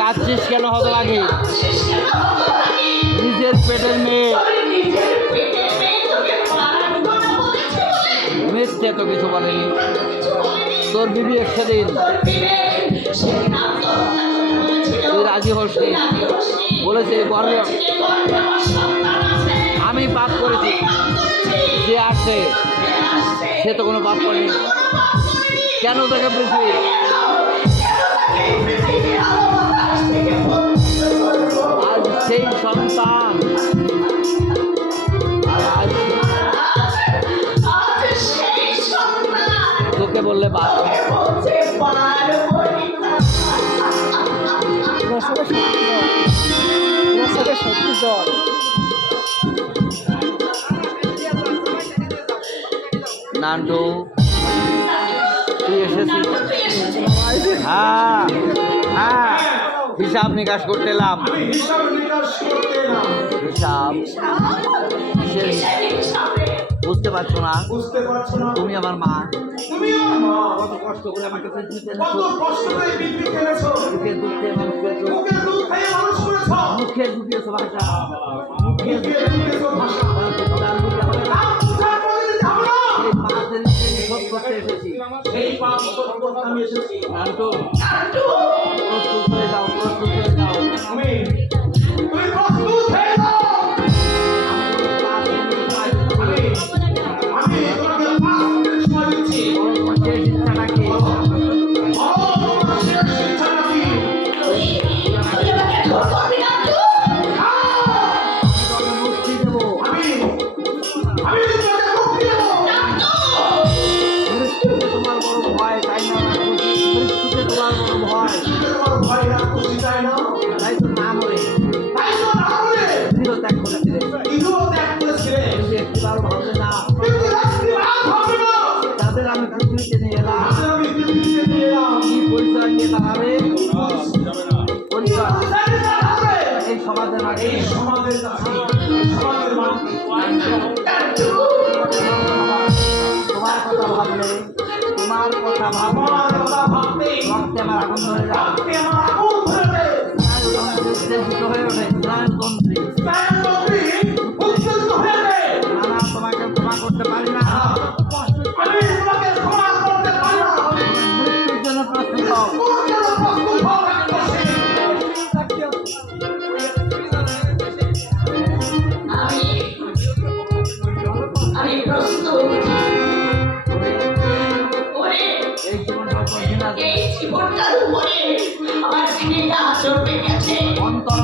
কাঁদছিস কেন হতো লাগে নিজের পেটের মেয়ে মিথ্যে তো কিছু বলেনি তোর বিবি তুই রাজি হস বলেছে আমি পাপ করেছি। যে আসে সে তো কোনো পাপ করেনি। কেন তাকে পৃথিবী? বাদ সত্যি তুই এসেছিস? হ্যাঁ হ্যাঁ। হিসাব নিকাশ করতে এলাম। হিসাব? বুঝতে পারছ না? বুঝতে পারছ না। তুমি আমার মা। তুমি কত কষ্ট করে আমাকে কত কষ্ট করে মুখে দুধে মানুষ করেছ মুখে দুধ মানুষ করেছ। মুখে ভাষা। মুখে ভাষা। এই পাপ করতে আমি এসেছি। দৃঢ় ত্যাগ করেছিলে ইগো ত্যাগ করেছিলে কিন্তু একটিবার ভাববে না তাদের আমি পৃথিবীতে নিয়ে এলাম। কি পরিচয় নিয়ে দাঁড়াবে? এই সমাজের এই সমাজের সমাজের তোমার কথা ভাবলে তোমার কথা ভাবলে আমার কথা ভাবতেই রক্তে আমার আগুন ধরে যায়। উত্তেজিত হয়ে ওঠে। হয়ে যায় নানা তোমাকে ক্ষমা করতে পারি না।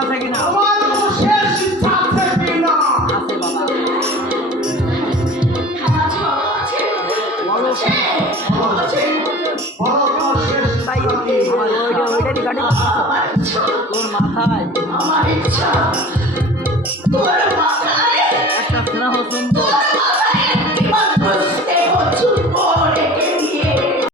আছে কিনা আমার শেষ ইচ্ছা আছে কি আছে বাবা। তোর মাথায়। আমার ইচ্ছা।